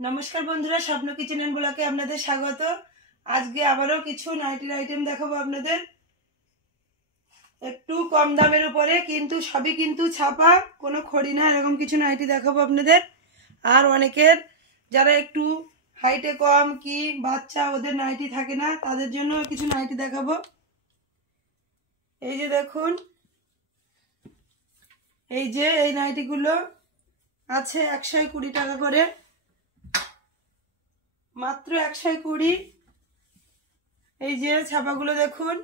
নমস্কার বন্ধুরা, স্বপ্ন কিচেন এন্ড ব্লগে আপনাদের স্বাগত। আজকে আবারও কিছু নাইটির আইটেম দেখাবো আপনাদের, একটু কম দামের উপরে, কিন্তু সবই কিন্তু ছাপা, কোনো খড়ি না, এরকম কিছু নাইটি দেখাবো আপনাদের। আর অনেকের যারা একটু হাইটে কম কি বাচ্চা, ওদের নাইটি থাকে না, তাদের জন্য কিছু নাইটি দেখাবো। এই যে দেখুন, এই যে এই নাইটিগুলো আছে 120 টাকা করে, মাত্র 120। এই যে ছাপাগুলো দেখুন,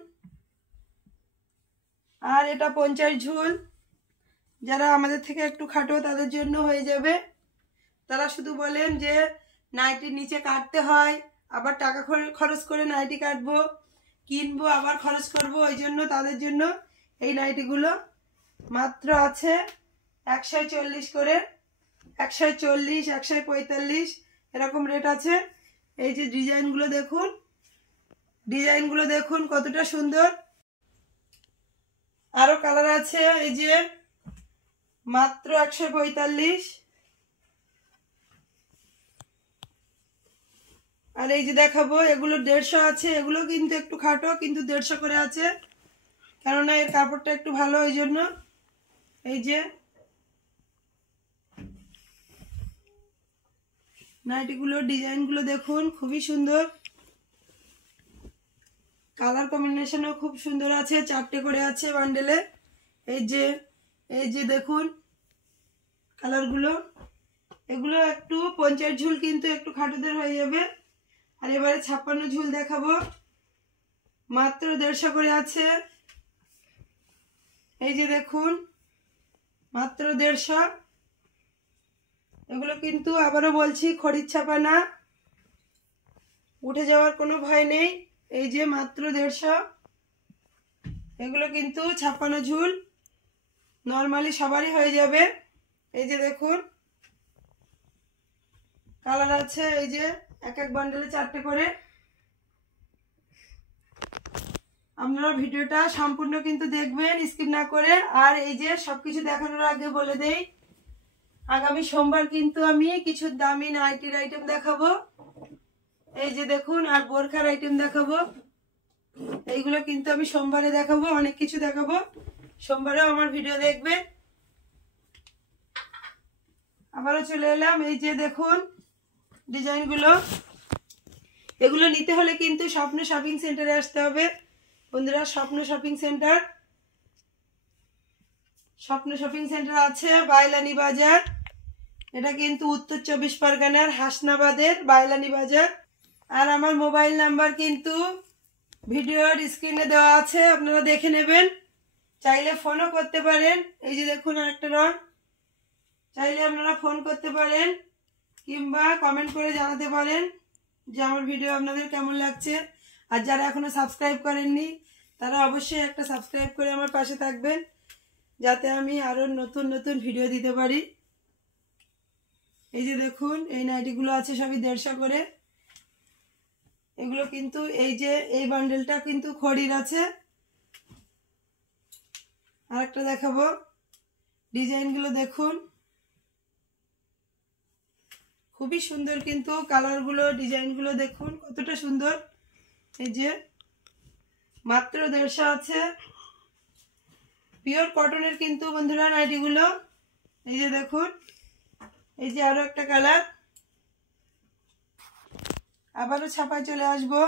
আর এটা 50 ঝুল। যারা আমাদের থেকে একটু খাটো তাদের জন্য হয়ে যাবে। তারা শুধু বলেন যে নাইটির নিচে কাটতে হয়, আবার টাকা খরচ করে নাইটি কাটবো, কিনবো, আবার খরচ করবো, ওই জন্য তাদের জন্য এই নাইটিগুলো মাত্র আছে 140 করে, 140, 145 এরকম রেট আছে। এই যে ডিজাইনগুলো দেখুন, ডিজাইনগুলো দেখুন কতটা সুন্দর। আরো কালার আছে, এই যে মাত্র 145। আর এই যে দেখাবো, এগুলো 150 আছে, এগুলো কিন্তু একটু খাটো, কিন্তু 150 করে আছে, কেননা এর কাপড়টা একটু ভালো, ওই জন্য। এই যে নাইটিগুলো ডিজাইনগুলো দেখুন, খুবই সুন্দর, কালার কম্বিনেশনও খুব সুন্দর আছে, 4টে করে আছে বান্ডেলে। এই যে দেখুন কালারগুলো, এগুলো একটু 50 ঝুল, কিন্তু একটু খাটোদের হয়ে যাবে। আর এবারে 56 ঝুল দেখাবো, মাত্র 150 করে আছে। এই যে দেখুন, মাত্র 150। এগুলো কিন্তু আবারও বলছি খড়ির ছাপা না, উঠে যাওয়ার কোনো ভয় নেই। এই যে মাত্র 150। এগুলো কিন্তু 56 ঝুল, নর্মালি সবারই হয়ে যাবে। এই যে দেখুন কালার আছে, এই যে এক এক বান্ডেলে 4টে করে। আপনারা ভিডিওটা সম্পূর্ণ কিন্তু দেখবেন, স্কিপ না করে। আর এই যে সবকিছু দেখানোর আগে বলে দেই, আগামী সোমবার কিন্তু আমি কিছু দামি নাইটির আইটেম দেখাবো। এই যে দেখুন, আর বোরখার আইটেম দেখাবো। এইগুলো কিন্তু আমি সোমবারে দেখাবো, অনেক কিছু দেখাবো, সোমবারেও আমার ভিডিও দেখবে। আবারও চলে এলাম, এই যে দেখুন ডিজাইনগুলো। এগুলো নিতে হলে কিন্তু স্বপ্ন শপিং সেন্টারে আসতে হবে বন্ধুরা। স্বপ্ন শপিং সেন্টার আছে বাইলানি বাজার, এটা কিন্তু উত্তর 24 পরগনার হাসনাবাদের বাইলানি বাজার। আর আমার মোবাইল নাম্বার কিন্তু ভিডিওর স্ক্রিনে দেওয়া আছে, আপনারা দেখে নেবেন, চাইলে ফোনও করতে পারেন। এই যে দেখুন আরেকটা রং, চাইলে আপনারা ফোন করতে পারেন কিংবা কমেন্ট করে জানাতে পারেন যে আমার ভিডিও আপনাদের কেমন লাগছে। আর যারা এখনো সাবস্ক্রাইব করেননি তারা অবশ্যই একটা সাবস্ক্রাইব করে আমার পাশে থাকবেন, যাতে আমি আরো নতুন নতুন ভিডিও দিতে পারি। এই যে দেখুন, এই নাইটিগুলো আছে সবই 150 করে। এগুলো কিন্তু এই যে এই বান্ডেলটা কিন্তু খড়ির আছে। আরেকটা দেখাবো, ডিজাইনগুলো দেখুন, খুবই সুন্দর, কিন্তু কালারগুলো ডিজাইনগুলো দেখুন কতটা সুন্দর। এই যে মাত্র 150 আছে, পিওর কটনের কিন্তু বন্ধুরা নাইটিগুলো। এই যে দেখুন, এই যে আরো একটা কালার, আবারও ছাপায় চলে আসবো।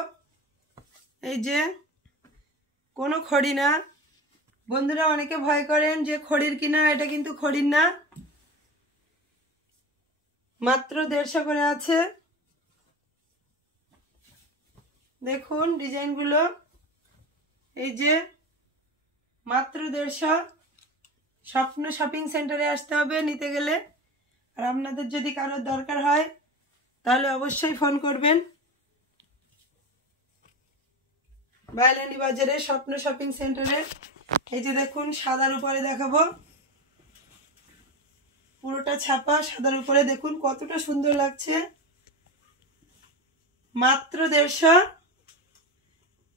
এই যে কোনো খড়ি না বন্ধুরা, অনেকে ভয় করেন যে খড়ির কিনা, এটা কিন্তু খড়ির না, মাত্র 150 করে আছে। দেখুন ডিজাইনগুলো, এই যে মাত্র 150। স্বপ্ন শপিং সেন্টারে আসতে হবে নিতে গেলে। আর আপনাদের যদি কারোর দরকার হয় তাহলে অবশ্যই ফোন করবেন। বাইলানি বাজারে স্বপ্ন শপিং সেন্টারে। এই যে দেখুন সাদার উপরে দেখাবো, পুরোটা ছাপা সাদার উপরে, দেখুন কতটা সুন্দর লাগছে, মাত্র 150।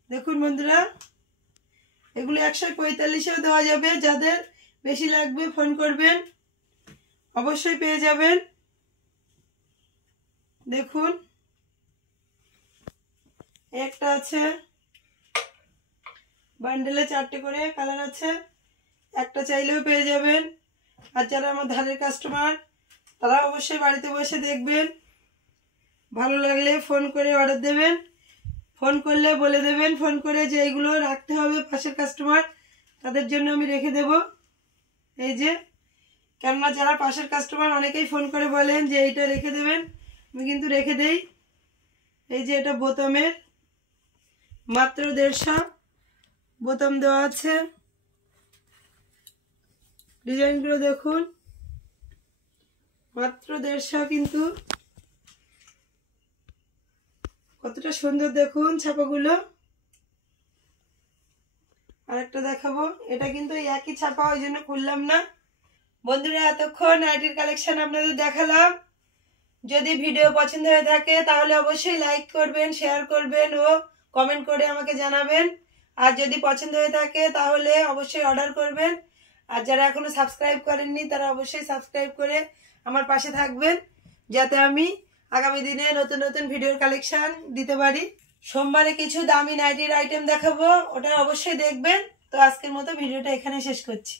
দেখুন বন্ধুরা, এগুলো 145-এও দেওয়া যাবে, যাদের বেশি লাগবে ফোন করবেন, অবশ্যই পেয়ে যাবেন। দেখুন একটা আছে, বান্ডেলে 4টে করে কালার আছে, একটা চাইলেও পেয়ে যাবেন। আর যারা আমার ধারের কাস্টমার তারা অবশ্যই বাড়িতে বসে দেখবেন, ভালো লাগলে ফোন করে অর্ডার দেবেন। ফোন করলে বলে দেবেন ফোন করে যে এইগুলো রাখতে হবে পাশের কাস্টমার, তাদের জন্য আমি রেখে দেব। এই যে, কেননা যারা পাশের কাস্টমার অনেকেই ফোন করে বলেন যে এইটা রেখে দেবেন, আমি কিন্তু রেখে দেই। এই যে এটা বোতামের, মাত্র 150 বোতাম দেওয়া আছে। ডিজাইনগুলো দেখুন, মাত্র 150, কিন্তু কতটা সুন্দর দেখুন ছাপাগুলো। আরেকটা দেখাবো, এটা কিন্তু একই ছাপা, ওই জন্য খুললাম না। বন্ধুরা, এতক্ষণ নাইটির কালেকশন আপনাদের দেখালাম। যদি ভিডিও পছন্দ হয়ে থাকে তাহলে অবশ্যই লাইক করবেন, শেয়ার করবেন ও কমেন্ট করে আমাকে জানাবেন। আর যদি পছন্দ হয়ে থাকে তাহলে অবশ্যই অর্ডার করবেন। আর যারা এখনো সাবস্ক্রাইব করেননি তারা অবশ্যই সাবস্ক্রাইব করে আমার পাশে থাকবেন, যাতে আমি আগামী দিনে নতুন নতুন ভিডিওর কালেকশন দিতে পারি। সোমবারে কিছু দামি নাইটির আইটেম দেখাবো, ওটা অবশ্যই দেখবেন। তো আজকের মতো ভিডিওটা এখানে শেষ করছি।